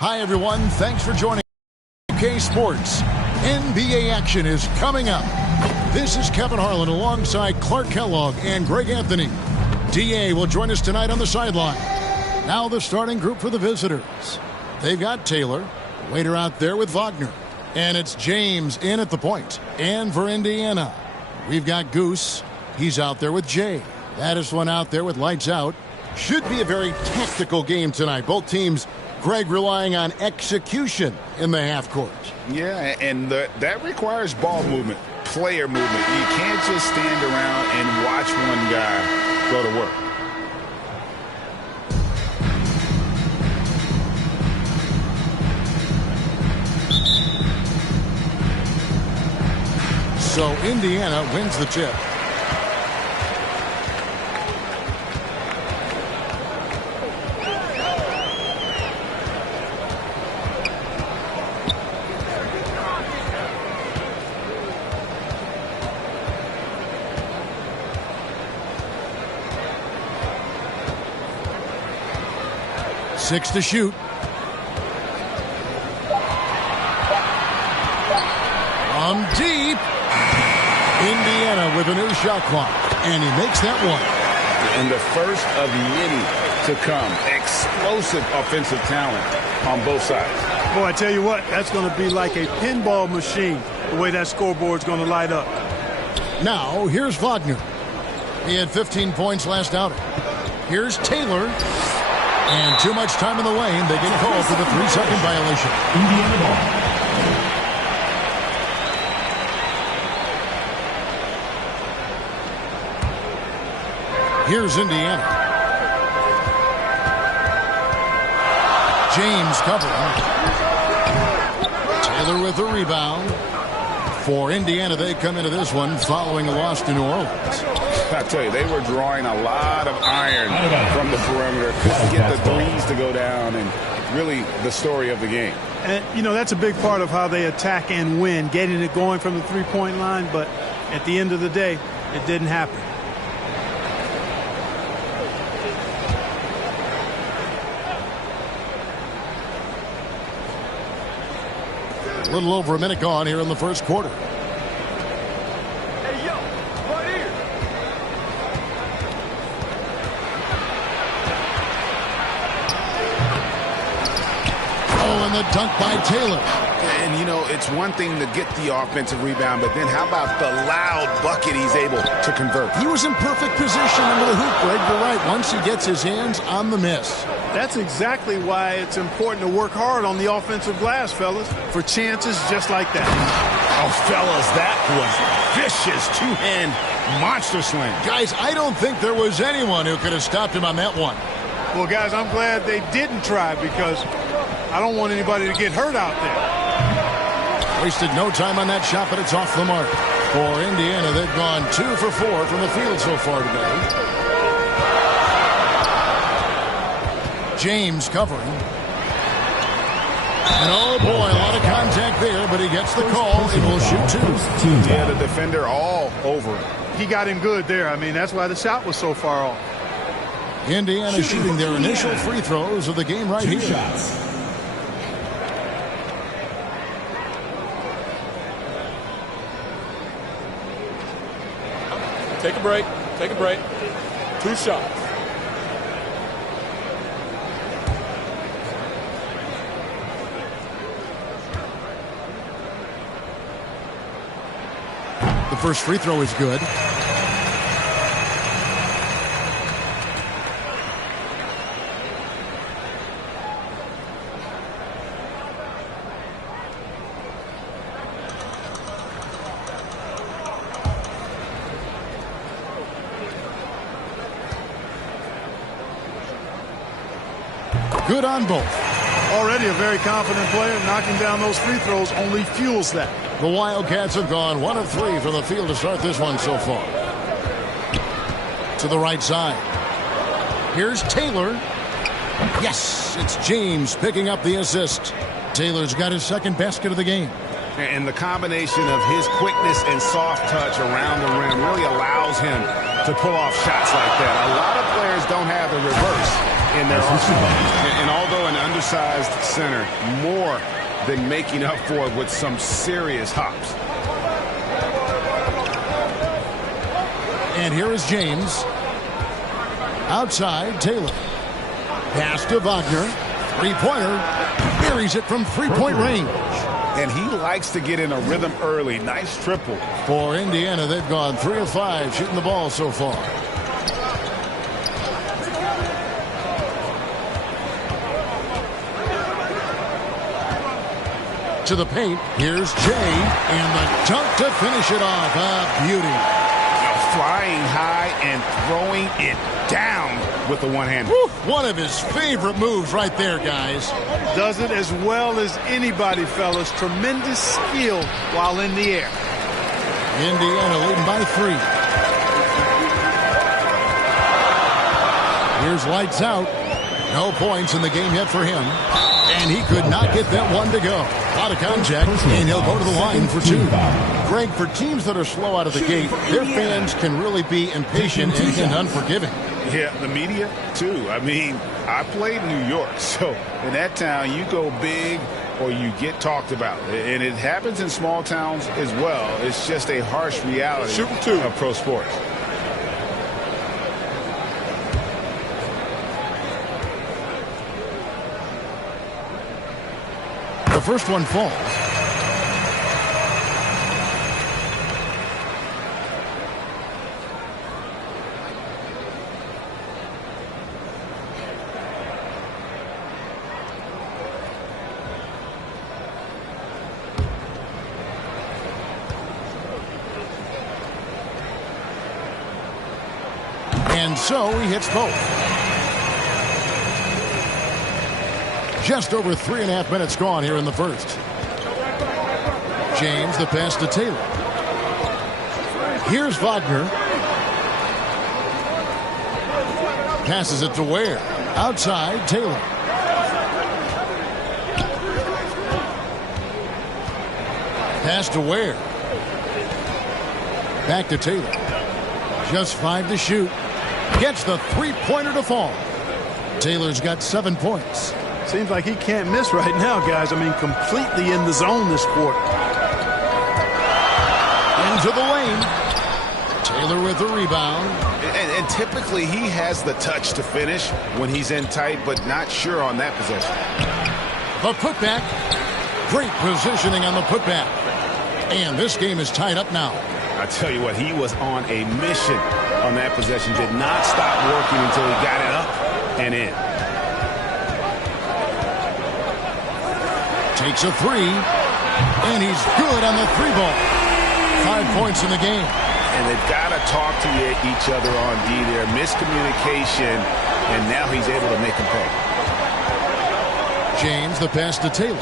Hi, everyone. Thanks for joining UK Sports. NBA action is coming up. This is Kevin Harlan alongside Clark Kellogg and Greg Anthony. DA will join us tonight on the sideline. Now the starting group for the visitors. They've got Taylor, Waiter out there with Wagner. And it's James in at the point. And for Indiana, we've got Goose. He's out there with Jay. That is one out there with lights out. Should be a very tactical game tonight. Both teams, Greg, relying on execution in the half court. Yeah, and that requires ball movement, player movement. You can't just stand around and watch one guy go to work. So Indiana wins the tip. Six to shoot. From deep. Indiana with a new shot clock. And he makes that one. And the first of many to come. Explosive offensive talent on both sides. Boy, I tell you what, that's going to be like a pinball machine, the way that scoreboard's going to light up. Now, here's Wagner. He had 15 points last outing. Here's Taylor. And too much time in the lane. They get called for the 3-second violation. Indiana ball. Here's Indiana. James covering. Taylor with the rebound. For Indiana, they come into this one following a loss to New Orleans. I tell you, they were drawing a lot of iron from the perimeter. Couldn't get the threes to go down, and really the story of the game. And, you know, that's a big part of how they attack and win, getting it going from the three-point line. But at the end of the day, it didn't happen. A little over a minute gone here in the first quarter. Hey, yo, right here. Oh, and the dunk by Taylor. And, you know, it's one thing to get the offensive rebound, but then how about the loud bucket he's able to convert? He was in perfect position under the hoop, Greg. You're right. Once he gets his hands on the miss. That's exactly why it's important to work hard on the offensive glass, fellas, for chances just like that. Oh, fellas, that was vicious two-hand monster slam. Guys, I don't think there was anyone who could have stopped him on that one. Well, guys, I'm glad they didn't try because I don't want anybody to get hurt out there. Wasted no time on that shot, but it's off the mark. For Indiana, they've gone 2 for 4 from the field so far today. James covering. And oh boy, a lot of contact there, but he gets the call and will shoot 2. Yeah, the defender all over him. He got him good there. I mean, that's why the shot was so far off. Indiana shooting their initial free throws of the game right here. Shots. Take a break. Take a break. 2 shots. The first free throw is good. Good on both. Already a very confident player. Knocking down those free throws only fuels that. The Wildcats have gone 1 of 3 from the field to start this one so far. To the right side. Here's Taylor. Yes, it's James picking up the assist. Taylor's got his second basket of the game. And the combination of his quickness and soft touch around the rim really allows him to pull off shots like that. A lot of players don't have the reverse. in their arsenal. And although an undersized center, more than making up for it with some serious hops. And here is James. Outside, Taylor. Pass to Wagner. Three-pointer. Buries it from three-point range. And he likes to get in a rhythm early. Nice triple. For Indiana, they've gone 3 of 5 shooting the ball so far. To the paint. Here's Jay. And the dunk to finish it off. A beauty. Flying high and throwing it down with the one-hand. One of his favorite moves right there, guys. Does it as well as anybody, fellas. Tremendous skill while in the air. Indiana leading by 3. Here's lights out. No points in the game yet for him. And he could not get that one to go. Out of contact, and he'll go to the line for 2. Greg, for teams that are slow out of the gate, their fans can really be impatient and unforgiving. Yeah, the media, too. I mean, I played in New York, so in that town, you go big or you get talked about. And it happens in small towns as well. It's just a harsh reality of pro sports. The first one falls. And so he hits both. Just over 3.5 minutes gone here in the first. James, the pass to Taylor. Here's Wagner. Passes it to Ware. Outside, Taylor. Pass to Ware. Back to Taylor. Just 5 to shoot. Gets the three-pointer to fall. Taylor's got 7 points. Seems like he can't miss right now, guys. I mean, completely in the zone this quarter. Into the lane. Taylor with the rebound. And typically he has the touch to finish when he's in tight, but not sure on that possession. The putback. Great positioning on the putback. And this game is tied up now. I tell you what, he was on a mission on that possession. Did not stop working until he got it up and in. Takes a 3, and he's good on the 3-ball. 5 points in the game. And they've got to talk to each other on D there. Miscommunication, and now he's able to make them pay. James, the pass to Taylor.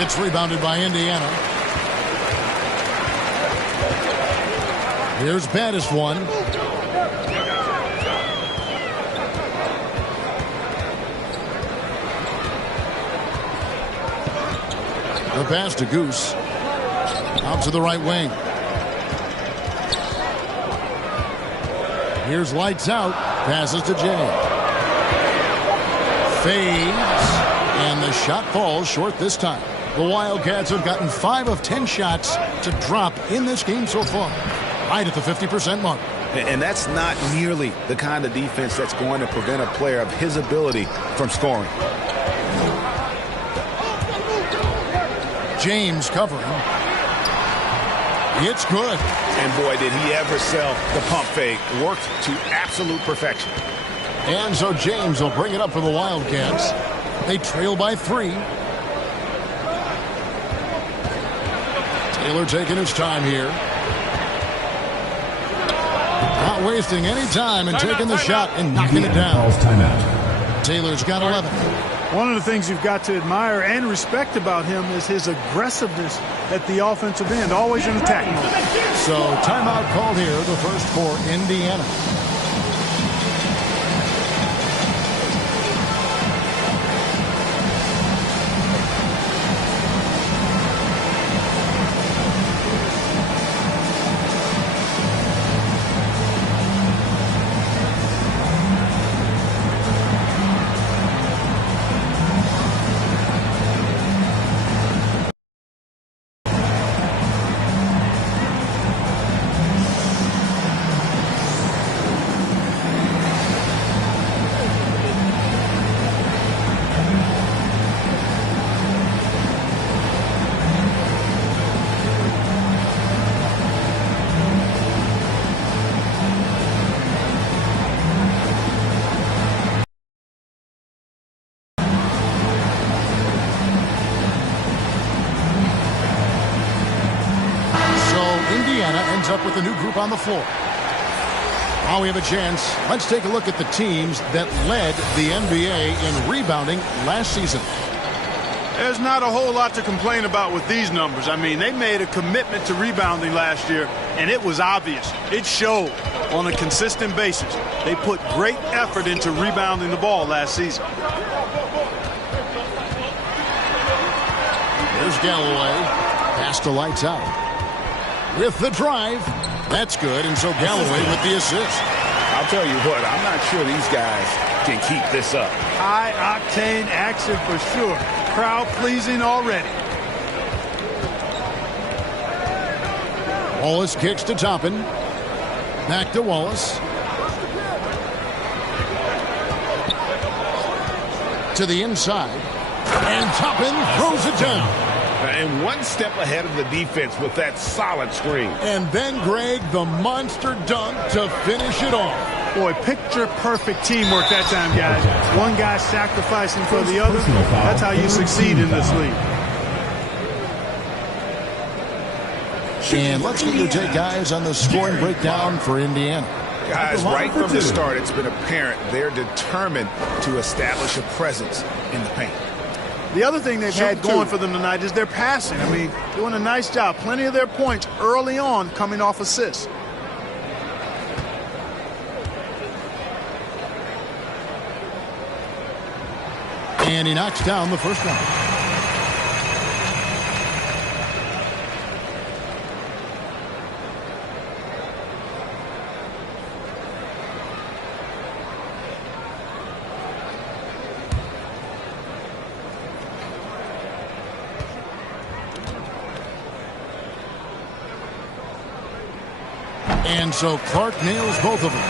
It's rebounded by Indiana. Here's Battis one. The pass to Goose. Out to the right wing. Here's lights out. Passes to Jay. Fades. And the shot falls short this time. The Wildcats have gotten 5 of 10 shots to drop in this game so far. Right at the 50% mark. And that's not nearly the kind of defense that's going to prevent a player of his ability from scoring. James covering. It's good. And boy, did he ever sell the pump fake. Worked to absolute perfection. And so James will bring it up for the Wildcats. They trail by 3. Taylor taking his time here. Not wasting any time and taking the shot and knocking it down. Taylor's got 11. One of the things you've got to admire and respect about him is his aggressiveness at the offensive end, always in attack mode. So timeout called here, the first for Indiana. lines up with the new group on the floor. Now we have a chance. Let's take a look at the teams that led the NBA in rebounding last season. There's not a whole lot to complain about with these numbers. I mean, they made a commitment to rebounding last year, and it was obvious. It showed on a consistent basis. They put great effort into rebounding the ball last season. There's Galloway. Pass to lights out. With the drive. That's good, and so Galloway with the assist. I'll tell you what, I'm not sure these guys can keep this up. High-octane action for sure. Crowd-pleasing already. Wallace kicks to Toppin. Back to Wallace. To the inside. And Toppin throws it down. And one step ahead of the defense with that solid screen. And then, Greg, the monster dunk to finish it off. Boy, picture-perfect teamwork that time, guys. One guy sacrificing for the other. That's how you succeed in this league. And let's get your take, guys, on the scoring breakdown for Indiana. Guys, right from the start, it's been apparent they're determined to establish a presence in the paint. The other thing they've had going for them tonight is their passing. I mean, doing a nice job. Plenty of their points early on coming off assists. And he knocks down the first one. And so Clark nails both of them.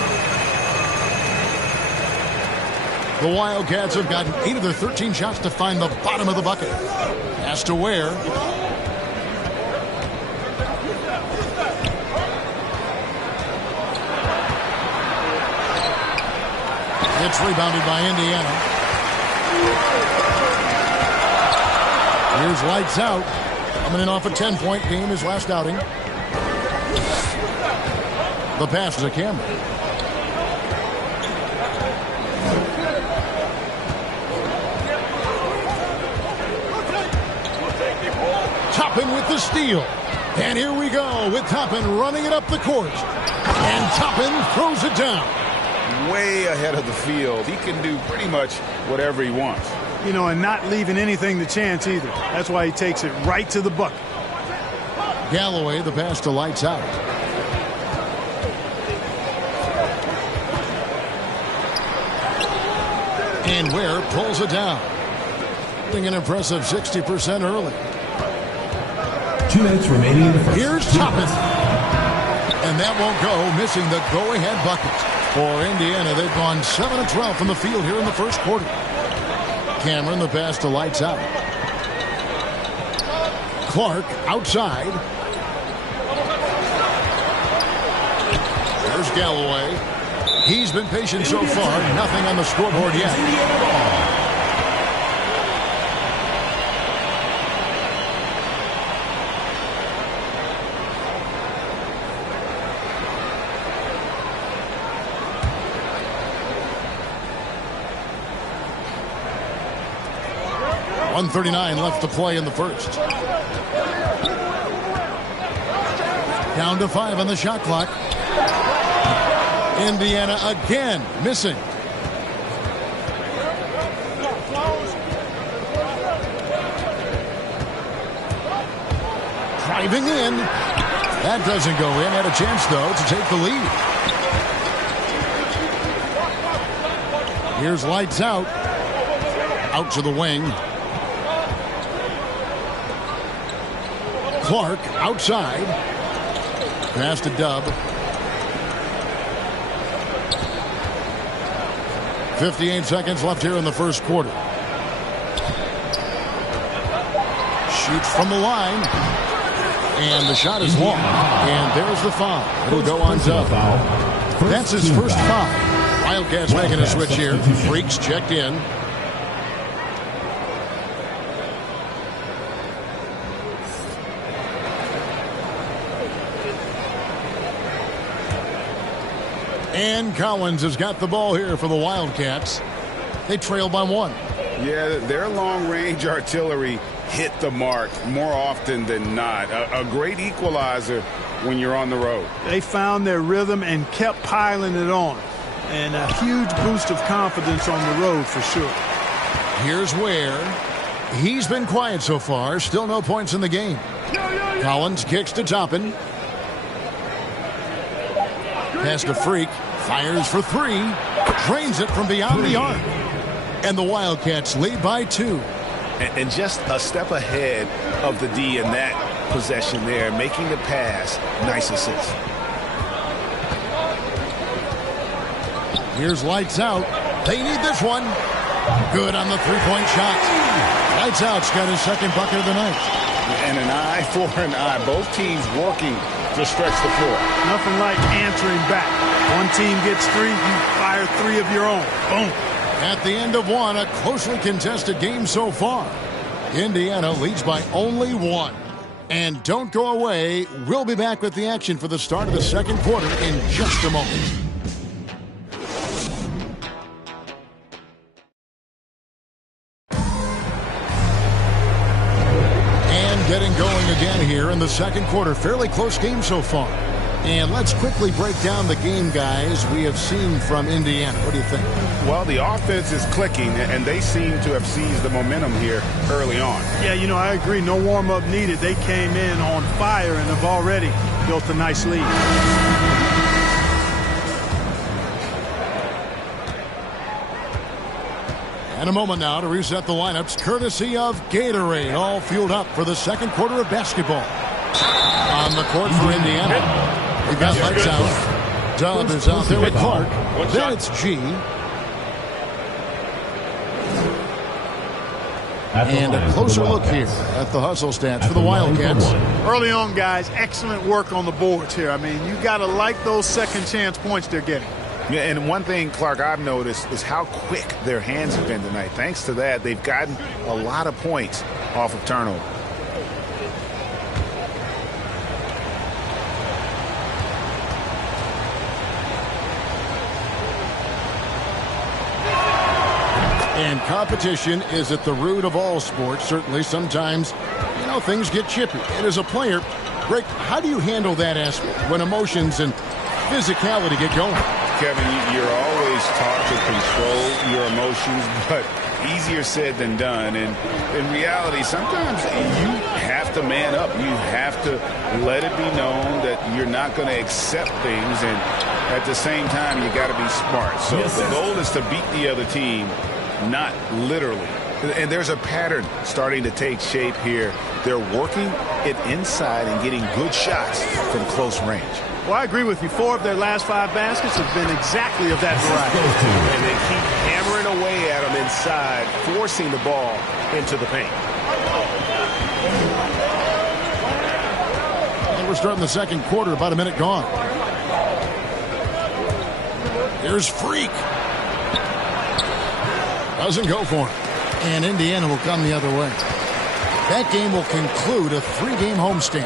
The Wildcats have gotten 8 of their 13 shots to find the bottom of the bucket. Pass to Ware. It's rebounded by Indiana. Here's lights out. Coming in off a 10-point game his last outing. The pass to Campbell. Toppin with the steal. And here we go with Toppin running it up the court. And Toppin throws it down. Way ahead of the field. He can do pretty much whatever he wants. You know, and not leaving anything to chance either. That's why he takes it right to the bucket. Galloway, the pass to lights out. And Ware pulls it down. Doing an impressive 60% early. 2 minutes remaining in the first. Here's Toppin. And that won't go, missing the go-ahead bucket. For Indiana, they've gone 7 of 12 from the field here in the first quarter. Cameron, the pass to lights out. Clark outside. There's Galloway. He's been patient so far. Nothing on the scoreboard yet. .139 left to play in the first. Down to 5 on the shot clock. Indiana again missing. Driving in. That doesn't go in. Had a chance, though, to take the lead. Here's lights out. Out to the wing. Clark outside. Pass to Dub. 58 seconds left here in the first quarter. Shoots from the line. And the shot is long. And there's the foul. It'll go on Dub. That's his first foul. Wildcats making a switch here. Freaks checked in. And Collins has got the ball here for the Wildcats. They trail by 1. Yeah, their long-range artillery hit the mark more often than not. A great equalizer when you're on the road. They found their rhythm and kept piling it on. And a huge boost of confidence on the road for sure. Here's where he's been quiet so far. Still no points in the game. Collins kicks to Toppin. Pass to Freak. Fires for 3. Drains it from beyond the arc. And the Wildcats lead by 2. And just a step ahead of the D in that possession there, making the pass. Nice assist. Here's Lights Out. They need this one. Good on the three-point shot. Lights Out's got his second bucket of the night. And an eye for an eye. Both teams working to stretch the floor. Nothing like answering back. One team gets 3, you fire 3 of your own. Boom. At the end of 1, a closely contested game so far. Indiana leads by only 1. And don't go away. We'll be back with the action for the start of the second quarter in just a moment. And getting going again here in the second quarter. Fairly close game so far. And let's quickly break down the game, guys, we have seen from Indiana. What do you think? Well, the offense is clicking, and they seem to have seized the momentum here early on. Yeah, you know, I agree. No warm-up needed. They came in on fire and have already built a nice lead. And a moment now to reset the lineups, courtesy of Gatorade, all fueled up for the second quarter of basketball. On the court for Indiana. We've got Lights Out. Dub is out there with Clark. Then it's G. And a closer look here at the hustle stats for the Wildcats. Early on, guys, excellent work on the boards here. I mean, you got to like those second chance points they're getting. Yeah, and one thing, Clark, I've noticed is how quick their hands have been tonight. Thanks to that, they've gotten a lot of points off of turnover. And competition is at the root of all sports. Certainly, sometimes, you know, things get chippy. And as a player, Greg, how do you handle that aspect when emotions and physicality get going? Kevin, you're always taught to control your emotions, but easier said than done. And in reality, sometimes you have to man up. You have to let it be known that you're not going to accept things. And at the same time, you got to be smart. So the goal is to beat the other team, not literally. And there's a pattern starting to take shape here. They're working it inside and getting good shots from close range. Well, I agree with you. 4 of their last 5 baskets have been exactly of that variety. And they keep hammering away at them inside, forcing the ball into the paint. And we're starting the second quarter, about a minute gone. Here's Freak. Doesn't go for him. And Indiana will come the other way. That game will conclude a 3-game homestand.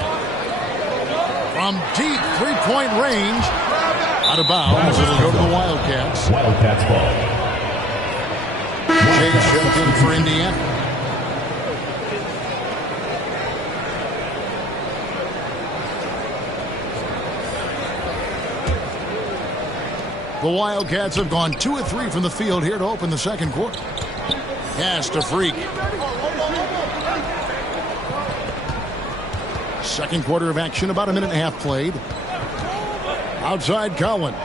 From deep three-point range, out of bounds, it'll go to the Wildcats. Wildcats ball. Chase checked in for Indiana. The Wildcats have gone 2 of 3 from the field here to open the second quarter. Pass to Freak. Second quarter of action, about a minute and a half played. Outside Collins.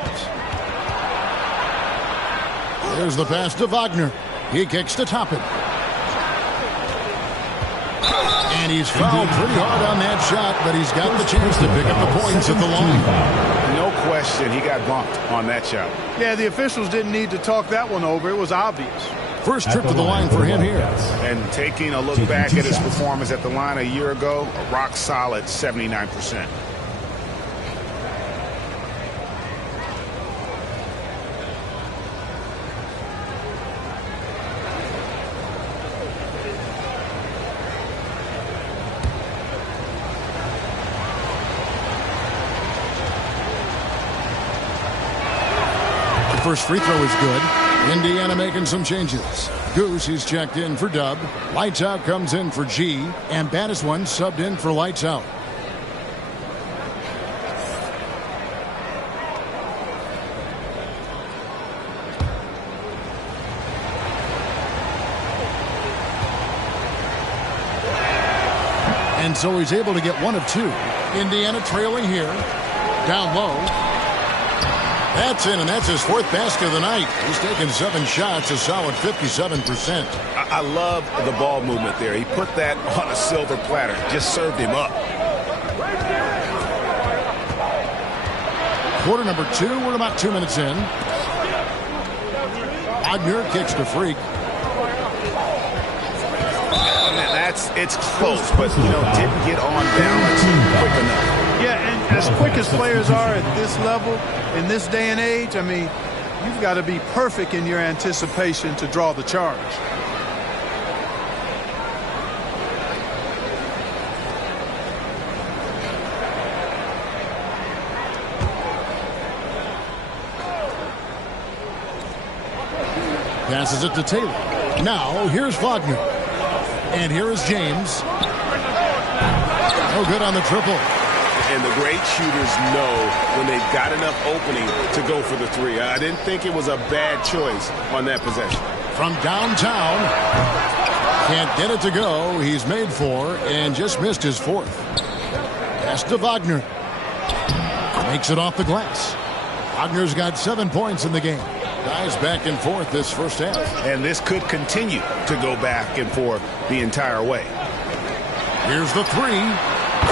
There's the pass to Wagner. He kicks to Toppin. And he's fouled pretty hard on that shot, but he's got the chance to pick up the points at the line. No question, he got bumped on that shot. Yeah, the officials didn't need to talk that one over. It was obvious. First trip to the line for him here. And taking a look back at his performance at the line a year ago, a rock solid 79%. First free throw is good. Indiana making some changes. Goose, he's checked in for Dub. Lights Out comes in for G. And Battis one subbed in for Lights Out. And so he's able to get one of two. Indiana trailing here. Down low. That's in, and that's his fourth basket of the night. He's taken 7 shots, a solid 57%. I love the ball movement there. He put that on a silver platter. Just served him up. Quarter number 2. We're about 2 minutes in. Wagner kicks to Freak. It's close, but didn't get on balance quick enough. Yeah, and as quick as players are at this level, in this day and age, I mean, you've got to be perfect in your anticipation to draw the charge. Passes it to Taylor. Now, here's Wagner. And here is James. No good on the triple. And the great shooters know when they've got enough opening to go for the three. I didn't think it was a bad choice on that possession. From downtown. Can't get it to go. He's made 4 and just missed his 4th. Pass to Wagner. Makes it off the glass. Wagner's got 7 points in the game. Guys back and forth this first half. And this could continue to go back and forth the entire way. Here's the 3.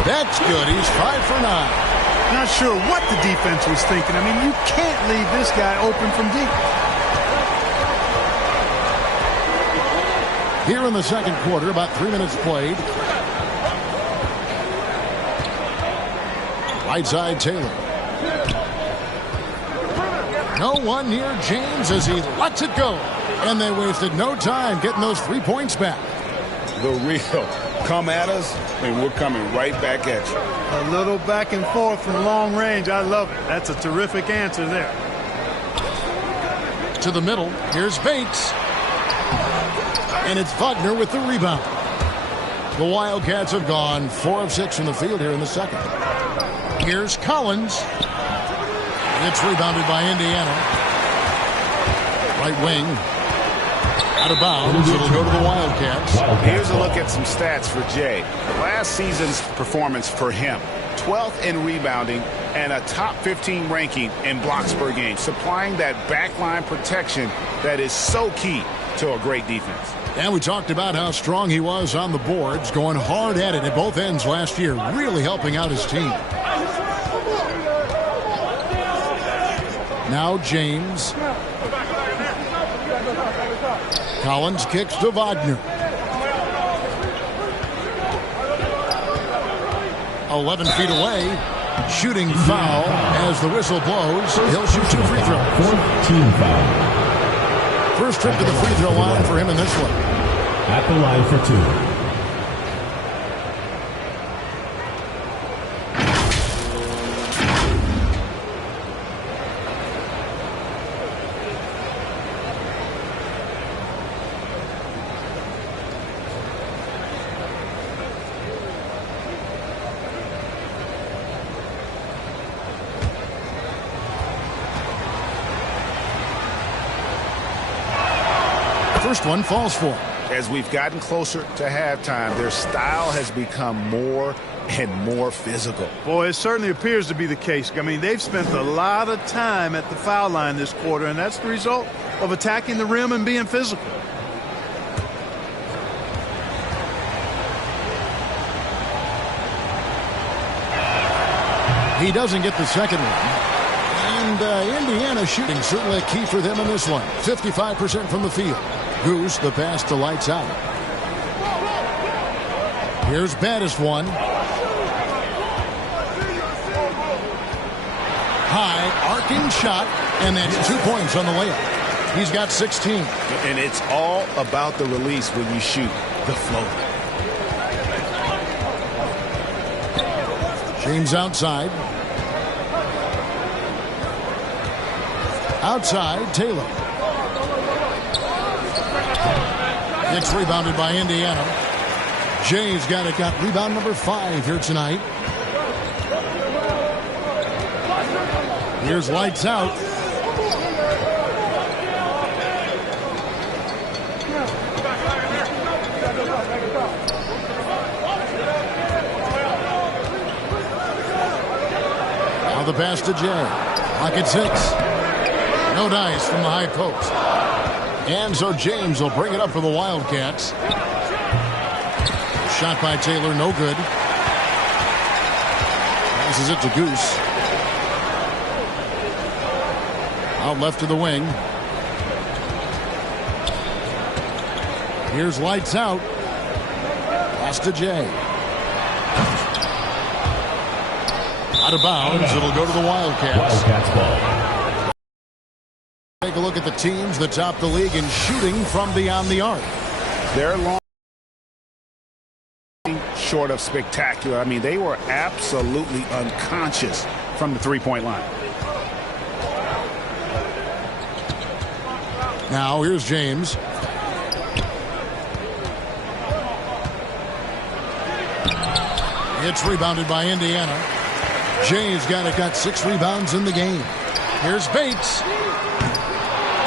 That's good. He's 5 for 9. Not sure what the defense was thinking. I mean, you can't leave this guy open from deep. Here in the second quarter, about 3 minutes played. Right side, Taylor. No one near James as he lets it go. And they wasted no time getting those 3 points back. The real come at us, and we're coming right back at you. A little back and forth from long range. I love it. That's a terrific answer there. To the middle. Here's Bates. And it's Wagner with the rebound. The Wildcats have gone 4 of 6 from the field here in the second. Here's Collins. It's rebounded by Indiana. Right wing. Out of bounds. It'll go to the Wildcats. Here's a look at some stats for Jay. Last season's performance for him. 12th in rebounding and a top 15 ranking in blocks per game. Supplying that backline protection that is so key to a great defense. And we talked about how strong he was on the boards. Going hard at it at both ends last year. Really helping out his team. Now James. Collins kicks to Wagner. 11 feet away. Shooting foul as the whistle blows. He'll shoot 2 free throws. 4th team foul. First trip to the free throw line for him in this one. At the line for 2. First one falls for him. As we've gotten closer to halftime, their style has become more and more physical. Boy, it certainly appears to be the case. I mean, they've spent a lot of time at the foul line this quarter, and that's the result of attacking the rim and being physical. He doesn't get the second one. And Indiana shooting certainly a key for them in this one. 55% from the field. Goose, the pass to Lights Out. Here's Battis one. High, arcing shot, and that's 2 points on the layup. He's got 16. And it's all about the release when you shoot the floater. James outside. Outside, Taylor. It's rebounded by Indiana. Jay's got it. Got rebound number 5 here tonight. Here's lights out. Now the pass to Jay. Pocket 6. No dice from the high post. And so James will bring it up for the Wildcats. Shot by Taylor, no good. Passes it to Goose. Out left to the wing. Here's lights out. Pass to Jay. Out of bounds. It'll go to the Wildcats. Wildcats ball. Take a look at the teams that top the league in shooting from beyond the arc. They're long, short of spectacular. I mean, they were absolutely unconscious from the three-point line. Now here's James. It's rebounded by Indiana. Jay's got it. Got 6 rebounds in the game. Here's Bates.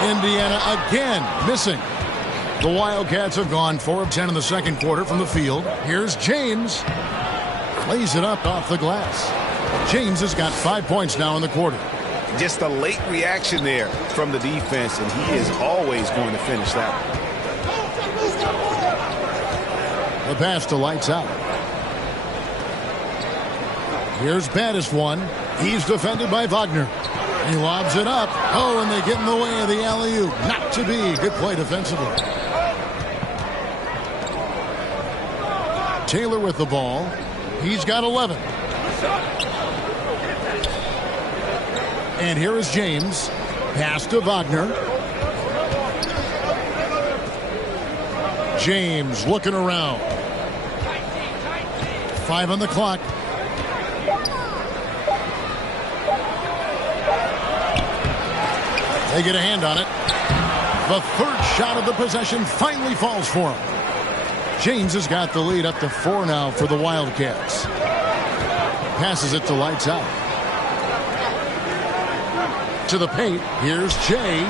Indiana again missing. The Wildcats have gone 4 of 10 in the second quarter from the field. Here's James. Lays it up off the glass. James has got 5 points now in the quarter. Just a late reaction there from the defense, and he is always going to finish that one. The pass to lights out. Here's Baddest one. He's defended by Wagner. He lobs it up. Oh, and they get in the way of the alley-oop. Not to be. Good play defensively. Taylor with the ball. He's got 11. And here is James. Pass to Wagner. James looking around. 5 on the clock. They get a hand on it. The third shot of the possession finally falls for him. James has got the lead up to 4 now for the Wildcats. Passes it to lights out. To the paint. Here's Jay.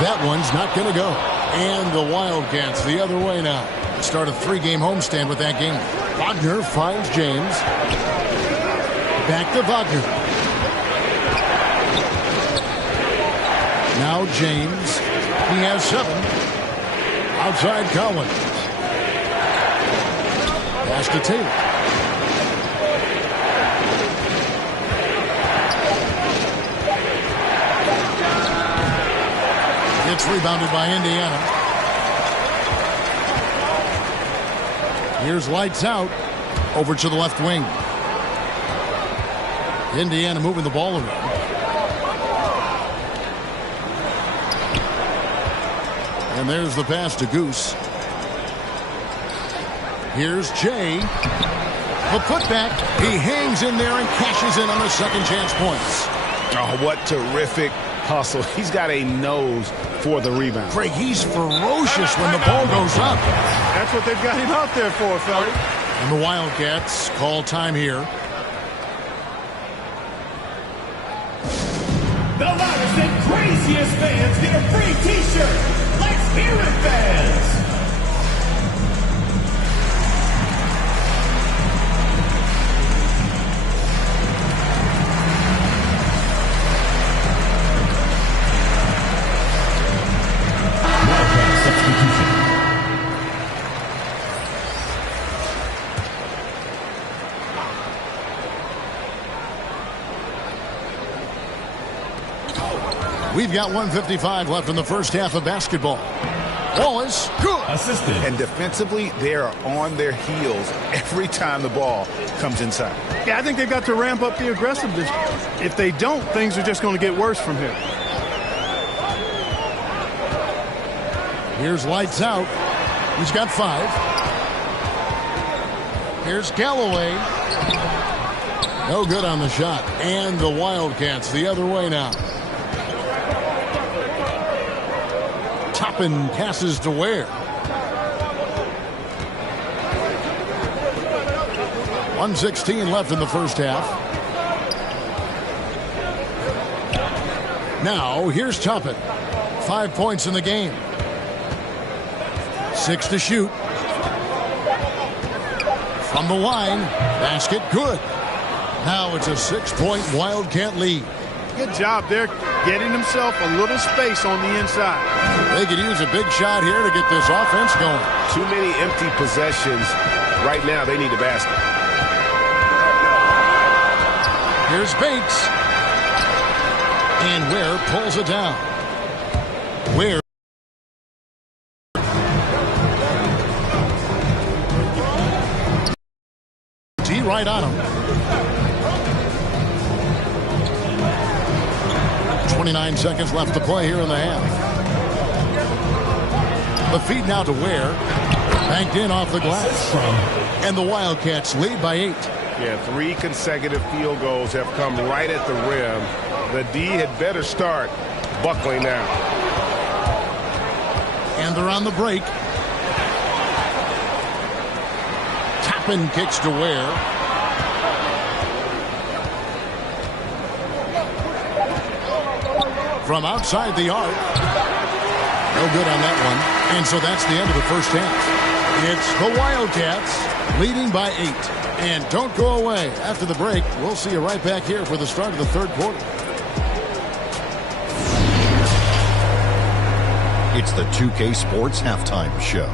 That one's not going to go. And the Wildcats the other way now. Start a 3-game homestand with that game. Wagner finds James. Back to Wagner. Now James. He has 7. Outside Collins. Pass to Taylor. It's rebounded by Indiana. Here's lights out. Over to the left wing. Indiana moving the ball around. And there's the pass to Goose. Here's Jay. The putback. He hangs in there and cashes in on the second chance points. Oh, what terrific hustle. He's got a nose for the rebound. Craig, he's ferocious when the ball goes up. That's what they've got him out there for, fella. And the Wildcats call time here. The loudest and craziest fans get a free t-shirt. Let's hear it, fans. Wildcat substitution. We've got 1:55 left in the first half of basketball. Wallace, good. Assisted. And defensively, they are on their heels every time the ball comes inside. Yeah, I think they've got to ramp up the aggressiveness. If they don't, things are just going to get worse from here. Here's lights out. He's got 5. Here's Galloway. No good on the shot. And the Wildcats the other way now. Toppin passes to Ware. 1:16 left in the first half. Now, here's Toppin. 5 points in the game. 6 to shoot. From the line. Basket good. Now it's a 6-point Wildcat lead. Good job there, getting himself a little space on the inside. They could use a big shot here to get this offense going. Too many empty possessions. Right now, they need a basket. Here's Bates. And Ware pulls it down. Ware. D right on him. 29 seconds left to play here in the half. The feed now to Ware. Banked in off the glass. And the Wildcats lead by 8. Yeah, 3 consecutive field goals have come right at the rim. The D had better start buckling now. And they're on the break. Toppin kicks to Ware. From outside the arc. No good on that one. And so that's the end of the first half. It's the Wildcats leading by 8. And don't go away. After the break, we'll see you right back here for the start of the third quarter. It's the 2K Sports Halftime Show.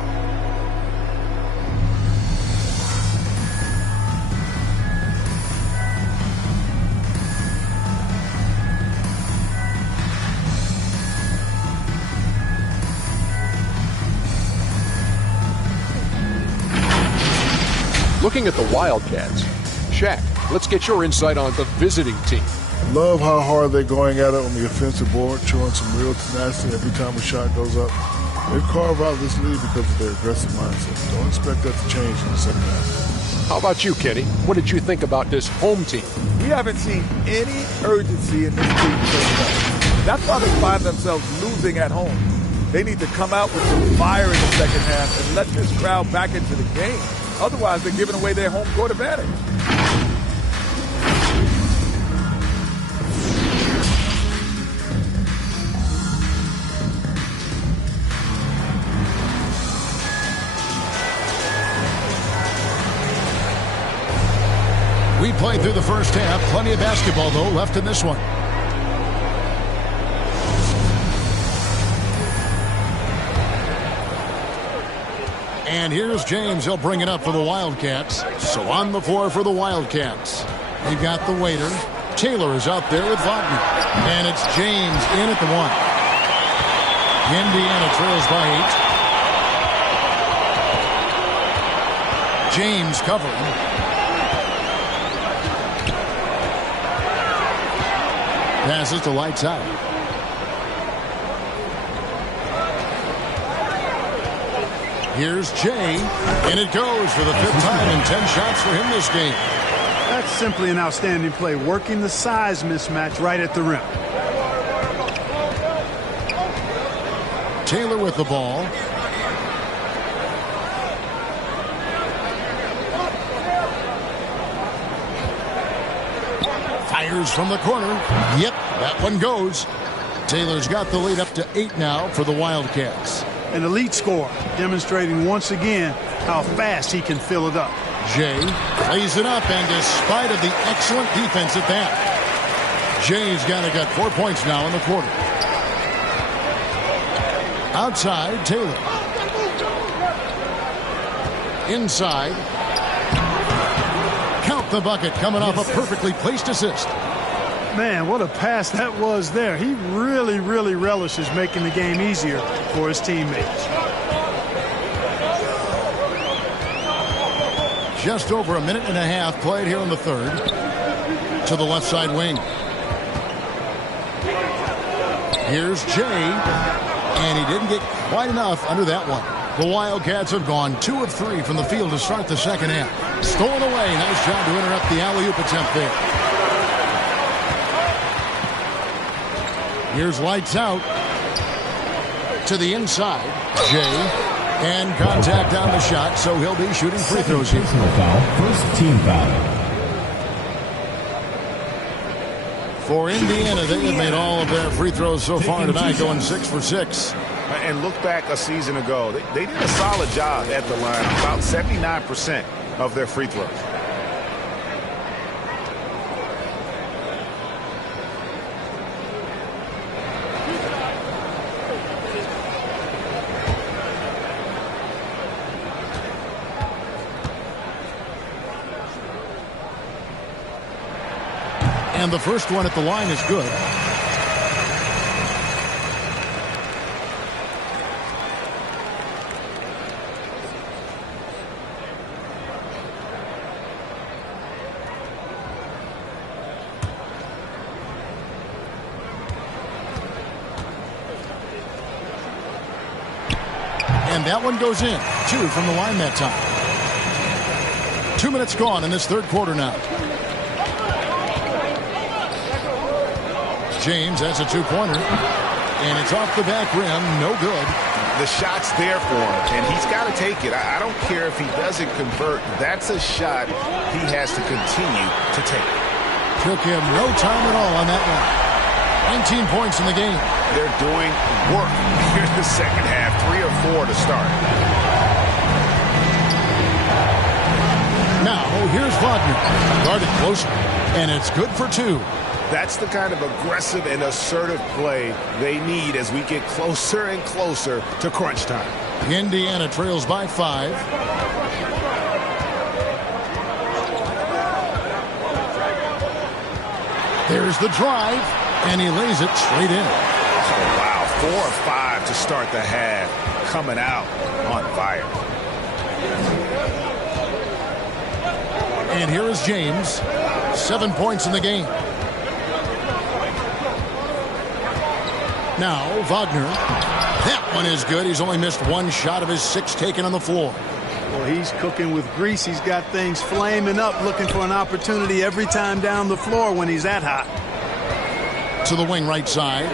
Looking at the Wildcats, Shaq, let's get your insight on the visiting team. Love how hard they're going at it on the offensive board, showing some real tenacity every time a shot goes up. They've carved out this lead because of their aggressive mindset. Don't expect that to change in the second half. How about you, Kenny? What did you think about this home team? We haven't seen any urgency in this team so far. That's why they find themselves losing at home. They need to come out with some fire in the second half and let this crowd back into the game. Otherwise, they're giving away their home court advantage. We played through the first half. Plenty of basketball, though, left in this one. And here's James. He'll bring it up for the Wildcats. So on the floor for the Wildcats. They've got the waiter. Taylor is out there with Wagner. And it's James in at the 1. Indiana trails by 8. James covering. Passes to lights out. Here's Jay, and it goes for the 5th time and 10 shots for him this game. That's simply an outstanding play, working the size mismatch right at the rim. Taylor with the ball. Fires from the corner. Yep, that one goes. Taylor's got the lead up to 8 now for the Wildcats. An elite scorer, demonstrating once again how fast he can fill it up. Jay plays it up, and despite of the excellent defense at that, Jay's got 4 points now in the quarter. Outside, Taylor. Inside. Count the bucket, coming off a perfectly placed assist. Man, what a pass that was there. He really, really relishes making the game easier for his teammates. Just over a minute and a half played here in the third. To the left side wing. Here's Jay. And he didn't get quite enough under that one. The Wildcats have gone 2 of 3 from the field to start the second half. Stolen away. Nice job to interrupt the alley-oop attempt there. Here's lights out. To the inside, Jay. And contact on the shot, so he'll be shooting free throws here. First team foul. For Indiana, they have made all of their free throws so far tonight, going 6 for 6. And look back a season ago. They did a solid job at the line, about 79% of their free throws. And the first one at the line is good. And that one goes in. 2 from the line that time. 2 minutes gone in this third quarter now. James, that's a two-pointer. And it's off the back rim. No good. The shot's there for him, and he's got to take it. I don't care if he doesn't convert. That's a shot he has to continue to take. Took him no time at all on that one. 19 points in the game. They're doing work here in the second half. 3 or 4 to start. Now, here's Wagner. Guarded closer. And it's good for 2. That's the kind of aggressive and assertive play they need as we get closer and closer to crunch time. Indiana trails by 5. There's the drive, and he lays it straight in. Oh, wow, 4 or 5 to start the half, coming out on fire. And here is James. 7 points in the game. Now, Wagner. That one is good. He's only missed 1 shot of his 6 taken on the floor. Well, he's cooking with grease. He's got things flaming up, looking for an opportunity every time down the floor when he's that hot. To the wing right side.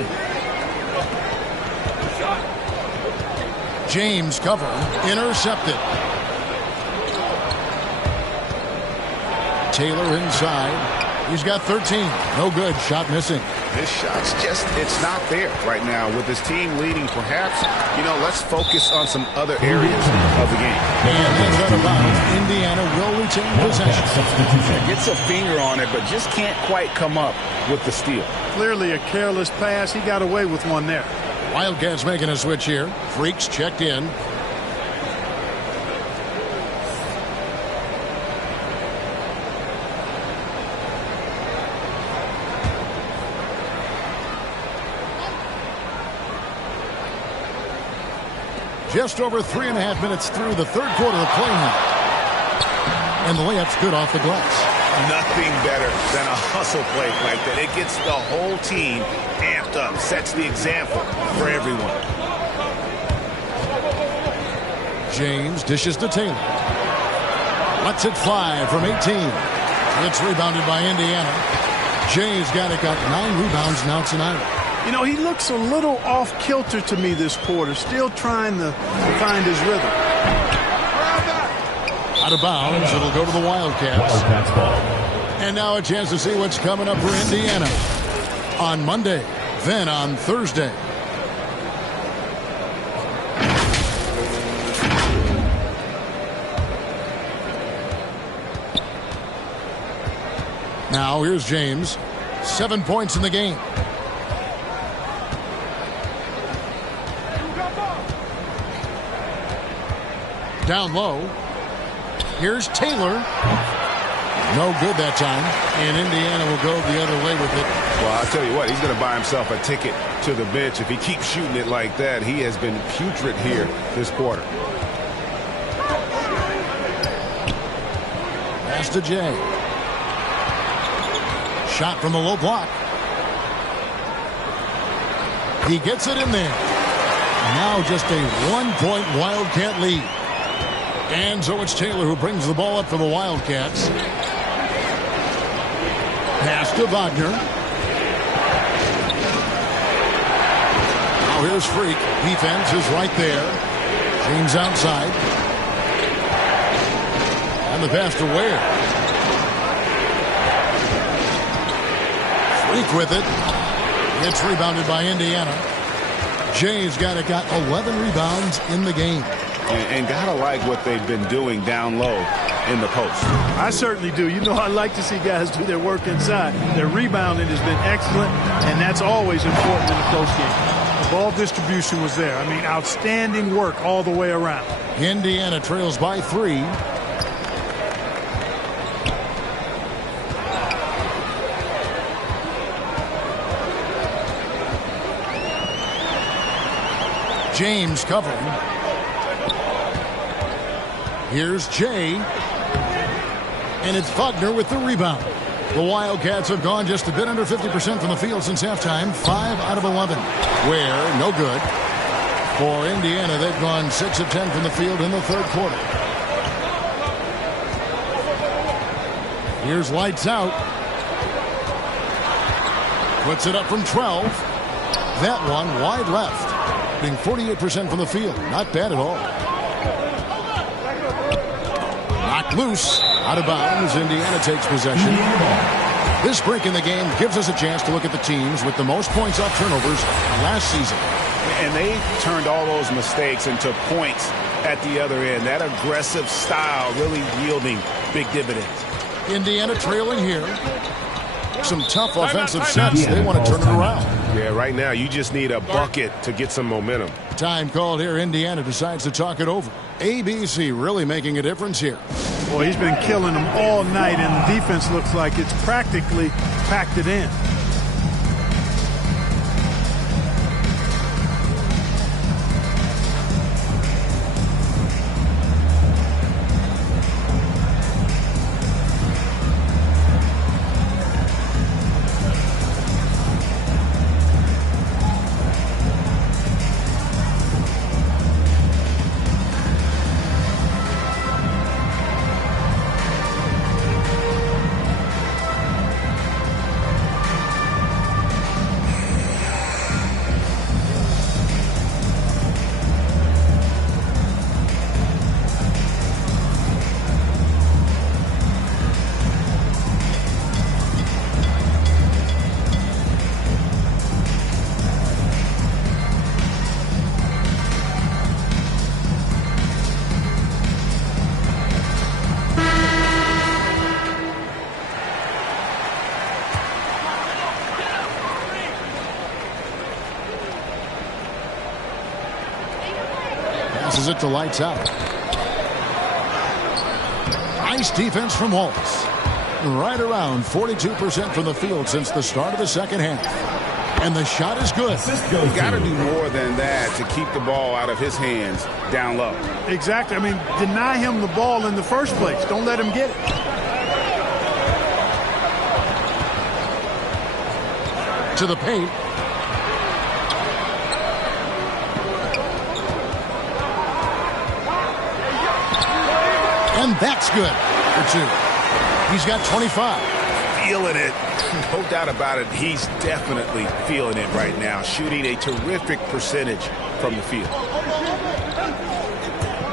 James cover. Intercepted. Taylor inside. He's got 13. No good. Shot missing. This shot's it's not there right now with his team leading. Perhaps, let's focus on some other areas of the game. And that's out of bounds. Indiana will retain possession. Gets a finger on it, but just can't quite come up with the steal. Clearly a careless pass. He got away with one there. Wildcats making a switch here. Freaks checked in. Just over 3.5 minutes through the third quarter of play now. And the layup's good off the glass. Nothing better than a hustle play like that. It gets the whole team amped up, sets the example for everyone. James dishes to Taylor. Lets it fly from 18. It's rebounded by Indiana. Jay's got 9 rebounds now tonight. He looks a little off kilter to me this quarter, still trying to find his rhythm. Out of bounds, it'll go to the Wildcats. And now a chance to see what's coming up for Indiana on Monday, then on Thursday. Now here's James. 7 points in the game. Down low. Here's Taylor. No good that time. And Indiana will go the other way with it. Well, I'll tell you what, he's going to buy himself a ticket to the bench. If he keeps shooting it like that, he has been putrid here this quarter. Pass to Jay. Shot from the low block. He gets it in there. Now just a 1-point Wildcat lead. And so it's Taylor who brings the ball up for the Wildcats. Pass to Wagner. Now here's Freak. Defense is right there. James outside. And the pass to Ware. Freak with it. It's rebounded by Indiana. Jay's got 11 rebounds in the game. And gotta like what they've been doing down low in the post. I certainly do. You know, I like to see guys do their work inside. Their rebounding has been excellent, and that's always important in a close game. The ball distribution was there. I mean, outstanding work all the way around. Indiana trails by 3. James covering. Here's Jay. And it's Wagner with the rebound. The Wildcats have gone just a bit under 50% from the field since halftime. 5 out of 11. Ware, no good. For Indiana, they've gone 6 of 10 from the field in the third quarter. Here's Lights Out. Puts it up from 12. That one wide left. Being 48% from the field. Not bad at all. Knocked loose. Out of bounds. Indiana takes possession. This break in the game gives us a chance to look at the teams with the most points off turnovers last season. And they turned all those mistakes into points at the other end. That aggressive style really yielding big dividends. Indiana trailing here. Some tough offensive sets. They want to turn it around. Yeah, right now you just need a bucket to get some momentum. Time called here. Indiana decides to talk it over. ABC really making a difference here. Boy, he's been killing them all night, and the defense looks like it's practically packed it in. Passes it to Lights Out. Nice defense from Wallace. Right around 42% from the field since the start of the second half. And the shot is good. You got to do more than that to keep the ball out of his hands down low. Exactly. I mean, deny him the ball in the first place. Don't let him get it. To the paint. And that's good for 2. He's got 25. Feeling it. No doubt about it. He's definitely feeling it right now. Shooting a terrific percentage from the field.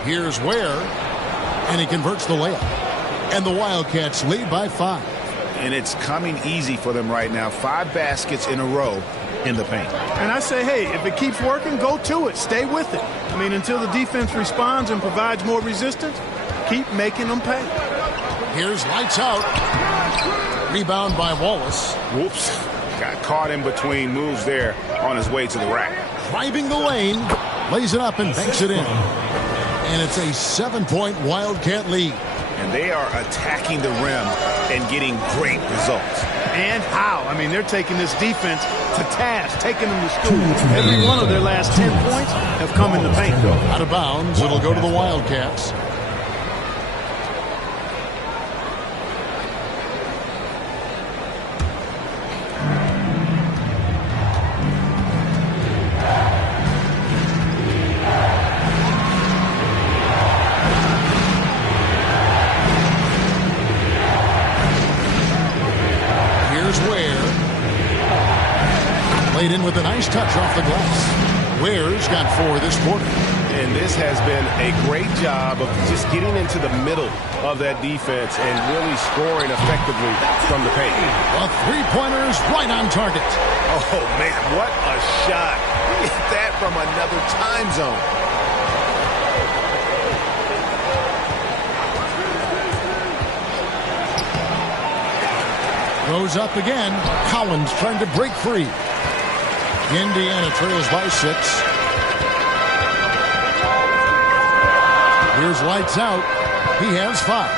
Here's Ware. And he converts the layup. And the Wildcats lead by 5. And it's coming easy for them right now. 5 baskets in a row in the paint. And I say, hey, if it keeps working, go to it. Stay with it. I mean, until the defense responds and provides more resistance, keep making them pay. Here's Lights Out. Rebound by Wallace. Whoops. Got caught in between moves there on his way to the rack. Driving the lane. Lays it up and banks it in. And it's a 7-point Wildcat lead. And they are attacking the rim and getting great results. And how? I mean, they're taking this defense to task, taking them to school. Every one of their last 10 points have come in the paint. Out of bounds. It'll go to the Wildcats. In with a nice touch off the glass. Ware's got 4 this quarter. And this has been a great job of just getting into the middle of that defense and really scoring effectively from the paint. A three-pointer's right on target. Oh, man, what a shot. He hit that from another time zone. Goes up again. Collins trying to break free. Indiana trails by 6. Here's lights out. He has 5.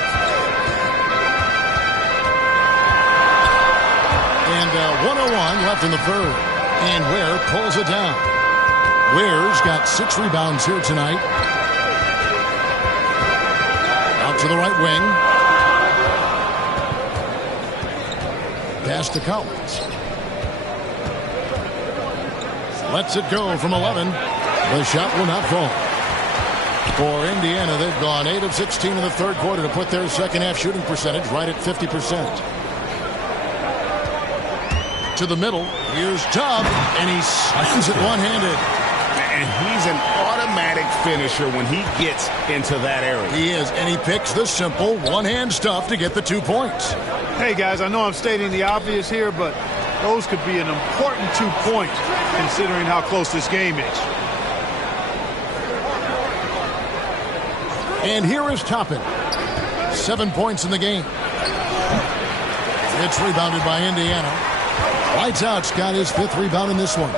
And 1:01 left in the third. And Ware pulls it down. Ware's got 6 rebounds here tonight. Out to the right wing. Pass to Collins. Lets it go from 11. The shot will not fall. For Indiana, they've gone 8 of 16 in the third quarter to put their second half shooting percentage right at 50%. To the middle. Here's Tubb, and he slams it one-handed. And he's an automatic finisher when he gets into that area. He is, and he picks the simple one-hand stuff to get the 2 points. Hey, guys, I know I'm stating the obvious here, but those could be an important 2 points considering how close this game is. And here is Toppin. 7 points in the game. It's rebounded by Indiana. Lights Out's got his 5th rebound in this one.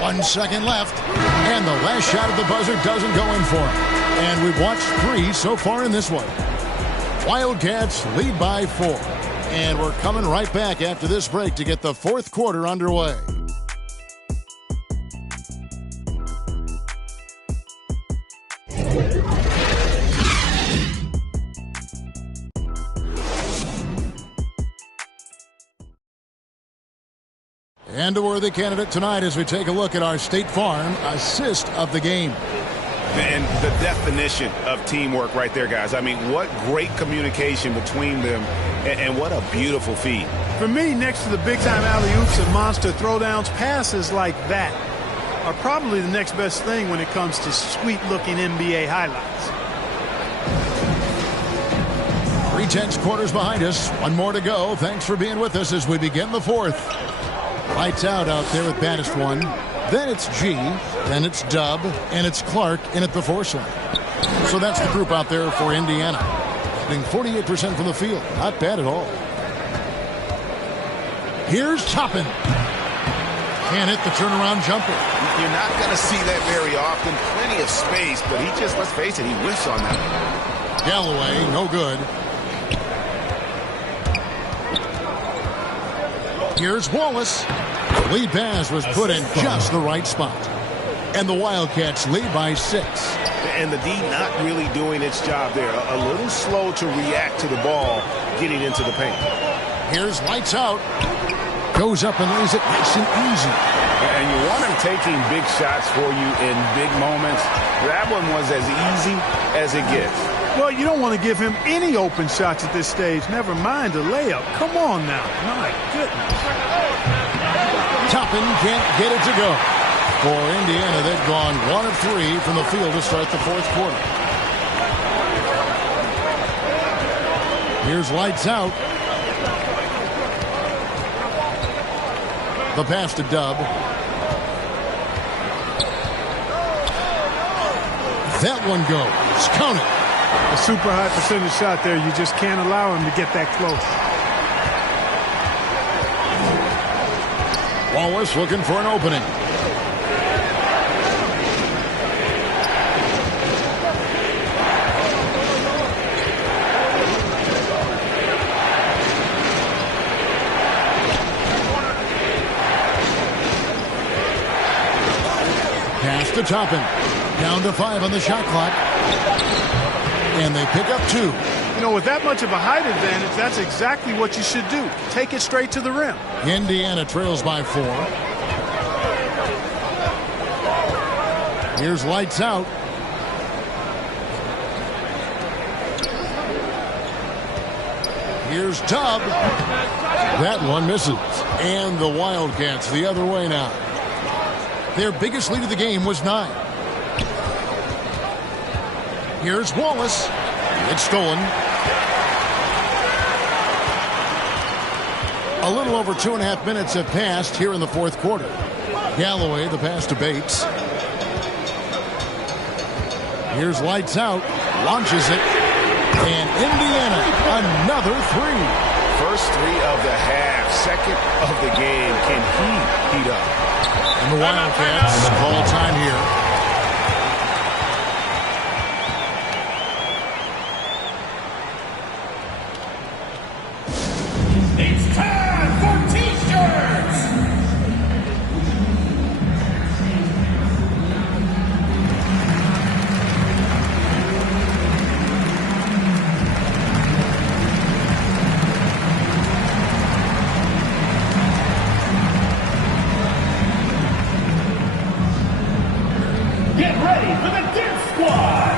1 second left. And the last shot of the buzzer doesn't go in for him. And we've watched 3 so far in this one. Wildcats lead by 4. And we're coming right back after this break to get the 4th quarter underway. And a worthy candidate tonight as we take a look at our State Farm assist of the game. And the definition of teamwork right there, guys. I mean, what great communication between them, and what a beautiful feed. For me, next to the big-time alley-oops and monster throwdowns, passes like that are probably the next best thing when it comes to sweet-looking NBA highlights. 3/10 quarters behind us. 1 more to go. Thanks for being with us as we begin the 4th. Lights out there with baddest 1. Then it's G, then it's Dub, and it's Clark in at the 4 slot. So that's the group out there for Indiana. Hitting 48% from the field. Not bad at all. Here's Toppin. Can't hit the turnaround jumper. You're not going to see that very often. Plenty of space, but he just, let's face it, he whiffs on that. Galloway, no good. Here's Wallace. The lead pass was put in just the right spot. And the Wildcats lead by 6. And the D not really doing its job there. A little slow to react to the ball getting into the paint. Here's Lights Out. Goes up and lays it nice and easy. And you want him taking big shots for you in big moments. That one was as easy as it gets. Well, you don't want to give him any open shots at this stage. Never mind a layup. Come on now. My goodness. Toppin can't get it to go. For Indiana, they've gone 1 of 3 from the field to start the 4th quarter. Here's Lights Out. The pass to Dub. That one goes. Count it. A super high percentage shot there. You just can't allow him to get that close. Wallace looking for an opening. Pass to Toppin. Down to 5 on the shot clock. And they pick up 2. You know, with that much of a height advantage, that's exactly what you should do. Take it straight to the rim. Indiana trails by 4. Here's Lights Out. Here's Tubb. That one misses. And the Wildcats the other way now. Their biggest lead of the game was 9. Here's Wallace. It's stolen. A little over 2.5 minutes have passed here in the fourth quarter. Galloway, the pass to Bates. Here's lights out. Launches it. And Indiana, another 3. First 3 of the half, second of the game. Can he heat up? And the Wildcats call time here. It's time for T-shirts! Get ready for the Dip Squad!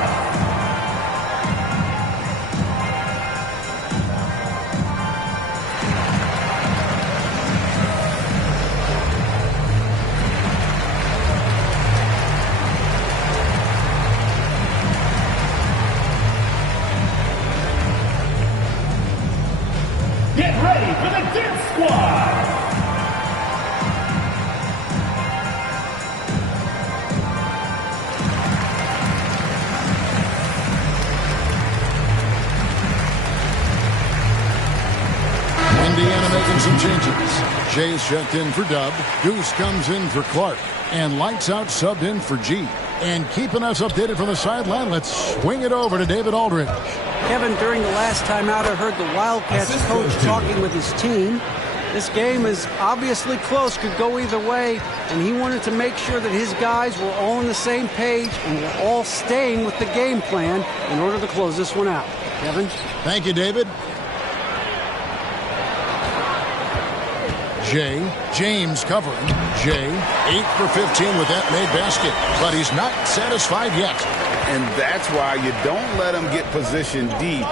Get ready for the Dip Squad! Indiana making some changes. Jay's checked in for Dub. Goose comes in for Clark. And lights out subbed in for G. And keeping us updated from the sideline, let's swing it over to David Aldridge. Kevin, during the last time out, I heard the Wildcats coach talking with his team. This game is obviously close, could go either way, and he wanted to make sure that his guys were all on the same page and were all staying with the game plan in order to close this one out. Kevin? Thank you, David. James covering. 8 for 15 with that made basket, but he's not satisfied yet. And that's why you don't let him get positioned deep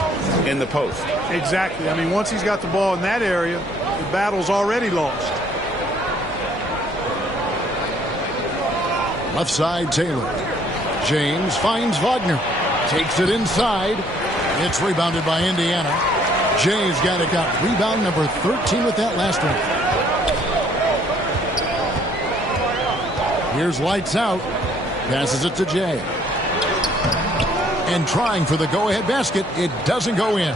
in the post. Exactly. I mean, once he's got the ball in that area, the battle's already lost. Left side, Taylor. James finds Wagner. Takes it inside. It's rebounded by Indiana. Jay's got it. Got rebound number 13 with that last one. Here's lights out. Passes it to Jay. And trying for the go-ahead basket. It doesn't go in.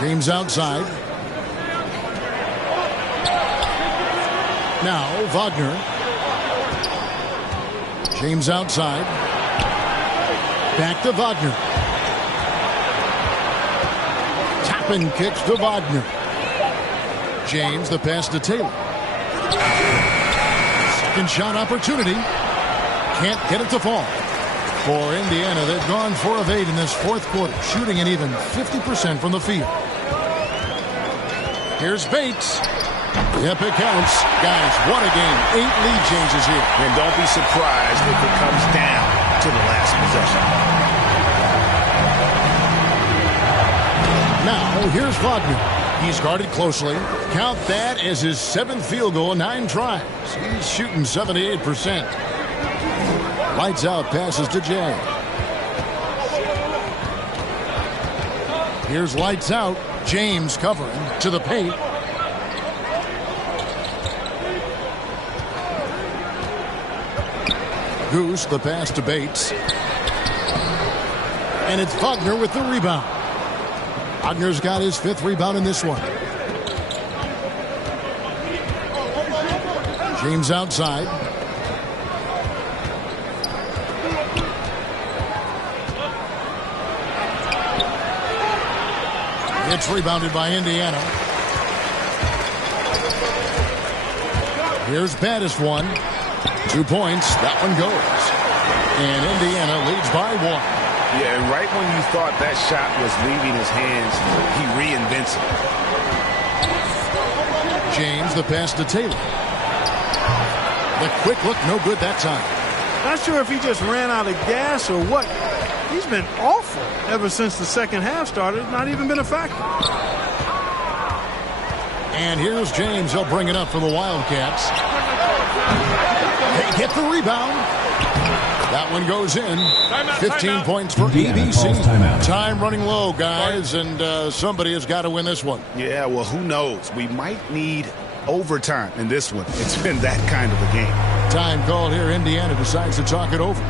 James outside. Now Wagner. James outside. Back to Wagner. Tapping kicks to Wagner. James, the pass to Taylor. Second shot opportunity. Can't get it to fall. For Indiana, they've gone 4 of 8 in this fourth quarter, shooting an even 50% from the field. Here's Bates. Yep, it counts. Guys, what a game. 8 lead changes here. And don't be surprised if it comes down to the last possession. Now, here's Wagner. He's guarded closely. Count that as his 7th field goal in 9 tries. He's shooting 78%. Lights out, passes to Jay. Here's lights out. James covering to the paint. Goose, the pass to Bates. And it's Wagner with the rebound. Wagner's got his 5th rebound in this one. James outside. It's rebounded by Indiana. Here's Battis one. 2 points. That one goes. And Indiana leads by 1. Yeah, and right when you thought that shot was leaving his hands, he reinvents it. James, the pass to Taylor. The quick look, no good that time. Not sure if he just ran out of gas or what. He's been awful ever since the second half started. Not even been a factor. And here's James. He'll bring it up for the Wildcats. They get the rebound. That one goes in. 15 points for ABC. Time running low, guys, and somebody has got to win this one. Yeah, well, who knows? We might need overtime in this one. It's been that kind of a game. Time called here. Indiana decides to talk it over.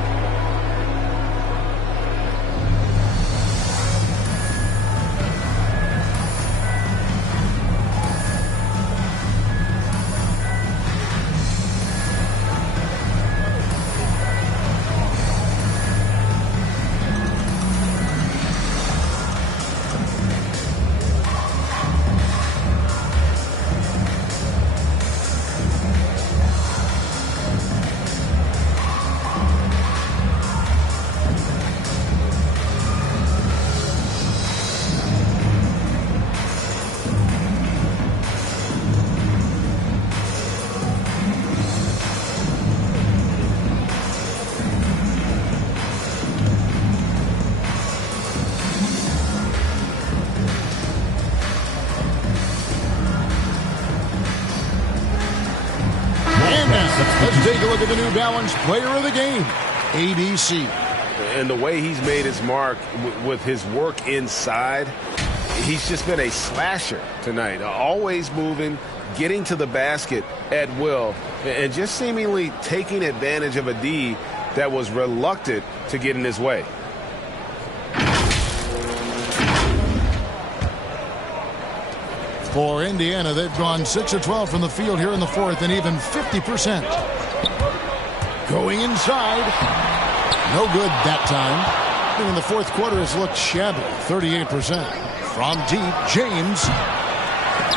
Let's take a look at the New Balance Player of the Game, ADC. And the way he's made his mark with his work inside, he's just been a slasher tonight. Always moving, getting to the basket at will, and just seemingly taking advantage of a D that was reluctant to get in his way. For Indiana, they've gone 6 of 12 from the field here in the fourth, and even 50%. Going inside. No good that time. In the fourth quarter has looked shabby. 38%. From deep, James.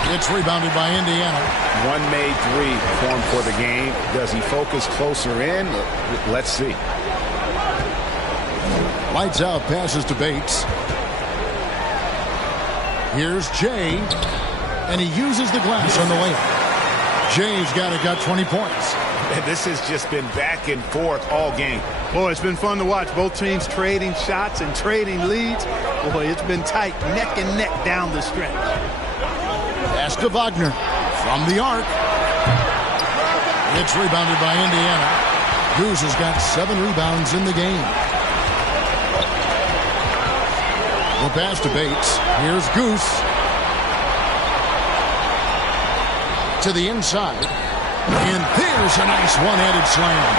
It's rebounded by Indiana. One made three for him for the game. Does he focus closer in? Let's see. Lights out, passes to Bates. Here's Jay. And he uses the glass on the layup. Jay's got 20 points. And this has just been back and forth all game. Boy, it's been fun to watch. Both teams trading shots and trading leads. Boy, it's been tight, neck and neck down the stretch. Pass to Wagner from the arc. It's rebounded by Indiana. Goose has got 7 rebounds in the game. The pass to Bates. Here's Goose. To the inside. And there's a nice one-handed slam.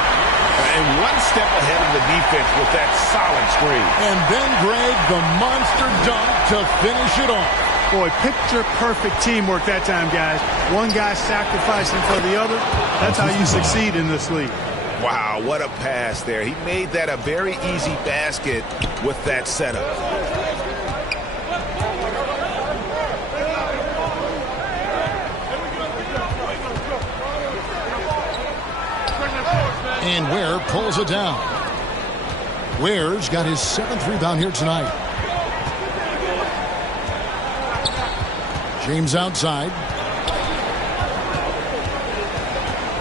And one step ahead of the defense with that solid screen. And then Greg, the monster dunk to finish it off. Boy, picture-perfect teamwork that time, guys. One guy sacrificing for the other. That's how you succeed in this league. Wow, what a pass there. He made that a very easy basket with that setup. And Ware pulls it down. Ware's got his 7th rebound here tonight. James outside.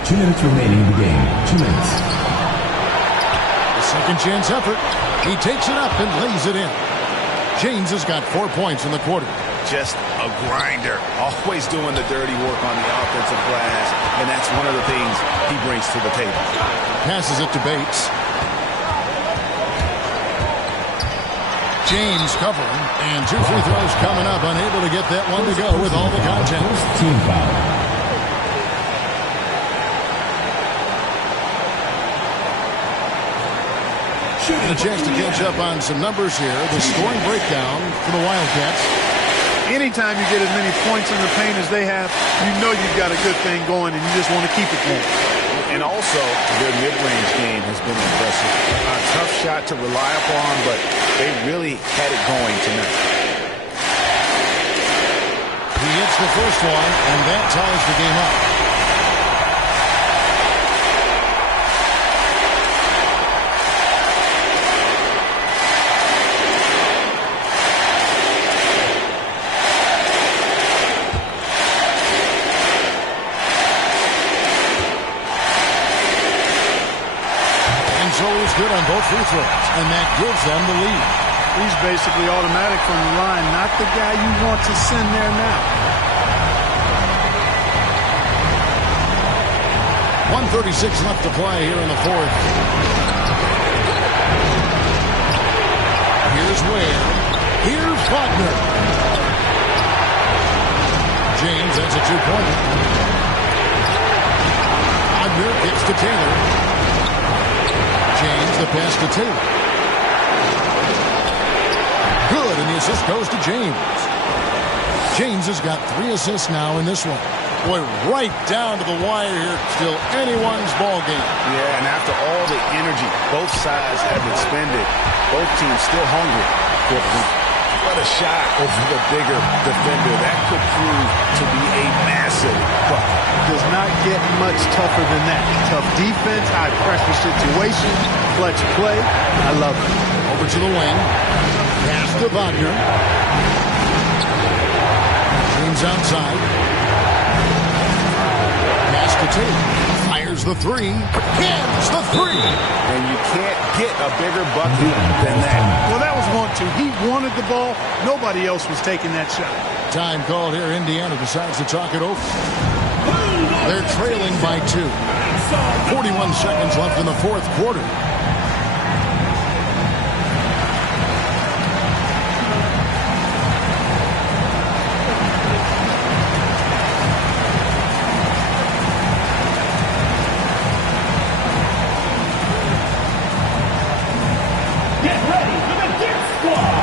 2 minutes remaining in the game. 2 minutes. The second chance effort. He takes it up and lays it in. James has got 4 points in the quarter. Just a grinder. Always doing the dirty work on the offensive glass. And that's one of the things he brings to the table. Passes it to Bates. James covering. And 2 free throws coming up. Unable to get that one to go with all the content. Team foul. A chance to catch up on some numbers here. The scoring breakdown for the Wildcats. Anytime you get as many points in the paint as they have, you know you've got a good thing going, and you just want to keep it going. And also, their mid-range game has been impressive. A tough shot to rely upon, but they really had it going tonight. He hits the first one, and that ties the game up. Good on both free throws, and that gives them the lead. He's basically automatic from the line, not the guy you want to send there now. 1:36 left to play here in the fourth. Here's Ware. Here's Wagner. James, that's a two-pointer. Wagner gets to Taylor. James, the pass to Taylor. Good, and the assist goes to James. James has got 3 assists now in this one. Boy, right down to the wire here. Still anyone's ball game. Yeah, and after all the energy both sides have expended, both teams still hungry for what a shot over the bigger defender. That could prove to be a massive bucket. Does not get much tougher than that. Tough defense, high pressure situation, clutch play. I love it. Over to the wing. Pass to Wagner. James outside. Pass to Taylor. Fires the three. Hits the three. And you can't get a bigger bucket than that. Well, that was 1-2. He wanted the ball. Nobody else was taking that shot. Time called here. Indiana decides to talk it over. They're trailing by 2. 41 seconds left in the fourth quarter. Get ready for the Dick Squad.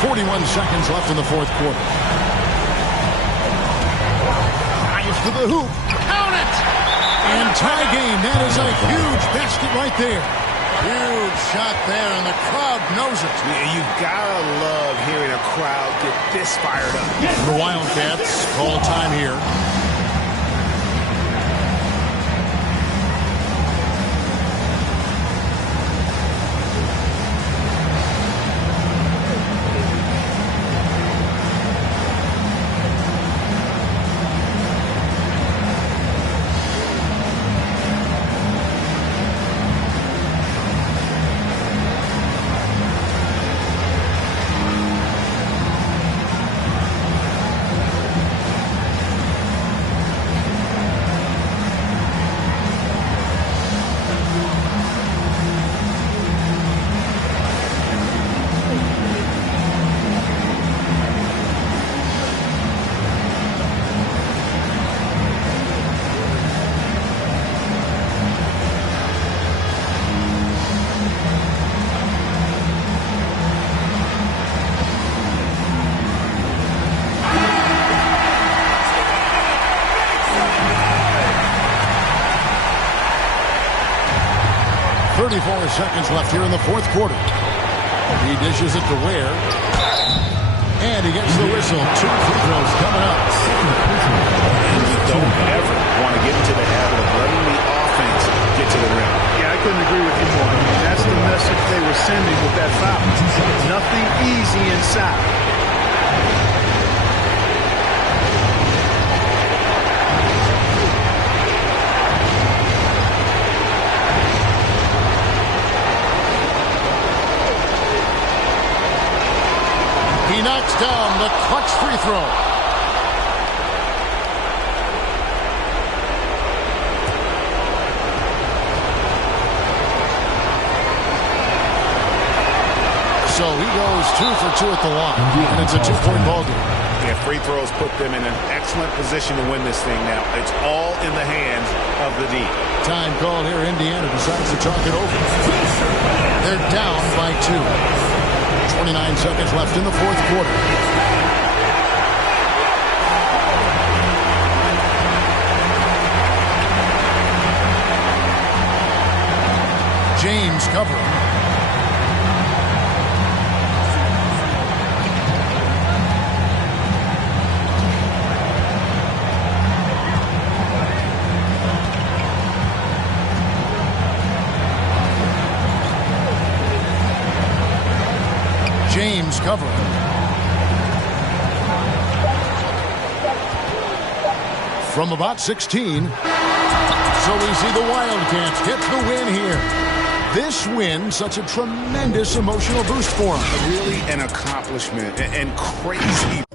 41 seconds left in the fourth quarter. Drives to the hoop. Count it! And tie game. That is a huge basket right there. Huge shot there, and the crowd knows it. Yeah, you gotta love hearing a crowd get this fired up. The Wildcats call time here. Seconds left here in the fourth quarter. He dishes it to Ware. And he gets the whistle. 2 free throws coming up. And you don't ever want to get into the habit of letting the offense get to the rim. Yeah, I couldn't agree with you more. That's the message they were sending with that foul. Nothing easy inside. He knocks down the clutch free throw. So he goes 2 for 2 at the line, and it's a 2-point ball game. Yeah, free throws put them in an excellent position to win this thing now. It's all in the hands of the D. Time called here. Indiana decides to talk it over. They're down by 2. 29 seconds left in the fourth quarter. James covering. James covering. From about 16. So we see the Wildcats get the win here. This win, such a tremendous emotional boost for them. Really an accomplishment and crazy.